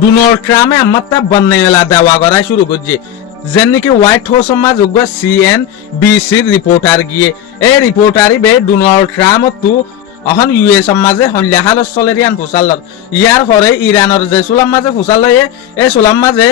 Donald ট্রাম্পে আমারটা বন্যালা দেওয়া করা শুরু করছে যেন নাকি হোয়াইট হাউস সমাজ CNBCর রিপোর্টার গিয়ে এই রিপোর্টারই বে ডোনাল্ড ট্রাম্প তু অহন US মাঝে হল্লা হালত চলেরিয়ান ফুসাল্লর ইয়ার পরে ইরানের যে সুলাম মাঝে ফুসাল এই সুলাম মাঝে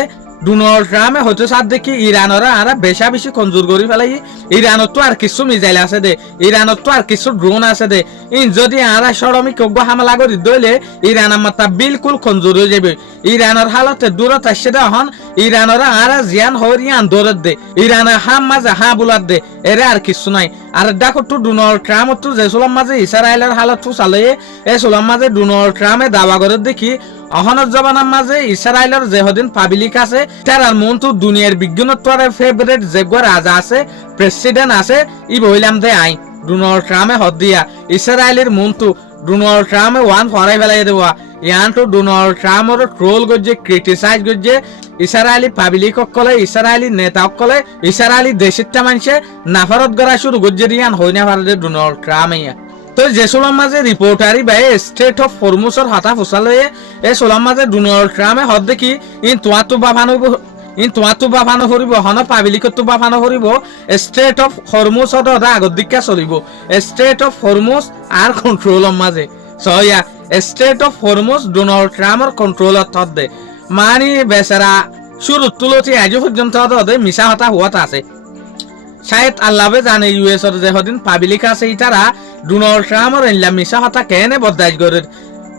ডোনাল্ড ট্রাম্পে হয়তো সাত দেখি ইরানরা আরা বেশা বেশি কঞ্জুর করে ফেলাই ইরানত তো আর কিছু মিসাইল আছে দে ইরানত তো আর কিছু ড্রোন আছে দে ইন যদি আরা সরমি কগ্য হামলা করে দইলে ইরান আমার তা বিলকুল কঞ্জুর হয়ে যাবে ইরানের হালতে দূরত আসছে দে হন ইরানরা আরা জিয়ান হরিয়ান দৌড়ত দে ইরানের হাম মাঝে হা বুলাত দে এরে আর কিছু নাই আর দেখো তো ডোনাল্ড ট্রাম্প তো যে সুলাম মাঝে ইসরায়েলের হালত ফুসালে এই সুলাম মাঝে ডোনাল্ড ট্রাম্পে দাবা করে দেখি অহনত জবানার মাঝে ইসরায়েলের যেহদিন পাবলিক আছে তার মন তো দুনিয়ার বিজ্ঞানত্বরে ফেভারিট যেগো রাজা আছে প্রেসিডেন্ট আছে ই বইলাম দে আই ডোনাল্ড ট্রাম্পে হদ দিয়া ইসরায়েলের মন তো ডোনাল্ড ট্রাম্পে ওয়ান ফরাই ফেলাই দেওয়া ইয়ান তো ডোনাল্ড ট্রাম্পর ট্রোল করছে ক্রিটিসাইজ করছে ইসরায়েলি পাবলিক সকলে ইসরায়েলি নেতা সকলে ইসরায়েলি দেশেরটা মানুষে নাফারত করা শুরু করছে ইয়ান হই না পারে ডোনাল্ড ট্রাম্প ইয়া তো যে সোলাম মাঝে রিপোর্টারি বাই স্টেট অফ হরমুজর হাতা ফুসালে এই সোলাম মাঝে ডোনাল্ড ট্রাম্পে হদ দেখি ইন তোমাতো বাফানো করিব হন পাবলিকত বাফানো করিব স্টেট অফ হরমুজ আগত দিকা চলিব স্টেট অফ হরমুজ আর কন্ট্রোলর মাঝে সয়া স্টেট অফ হরমুজ ডোনাল্ড ট্রাম্পর কন্ট্রোলত থত দে মানে বেচারা শুরু তুলতি আজ পর্যন্ত মিশা হতা হওয়াত আছে শায়দ আল্লাহে জানে US এর যে হদিন পাবলিক আছে ইতারা ডোনাল্ড ট্রাম্পর ইল্লা মিশা হতা কেনে বদদাজ করে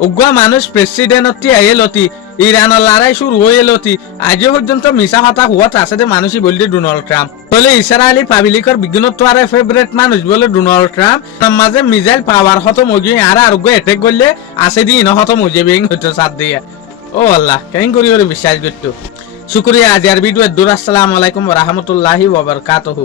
উগ্র মানুষ প্রেসিডেন্টটি আইলতি ইরানের লড়াই শুরু হইলতি আজ পর্যন্ত মিশা হতা হওয়াত আছে যে মানুষই বললি ডোনাল্ড ট্রাম্প বলে ইসরায়েলি পাবলিকের বিজ্ঞানত্ব আর ফেভারিট মানুষ বলে ডোনাল্ড ট্রাম্প মাঝে মিসাইল পাওয়ার হতো মজি আর আরোগ্য অ্যাটাক করলে আছে দিন হতো মজি বেং হইতো সাথ দিয়ে ও আল্লাহ কেন করি বিশ্বাস করতো শুক্রিয়া আজ আর ভিডিও দূর আসসালামু আলাইকুম ওয়া রাহমাতুল্লাহি ওয়া বারাকাতুহু।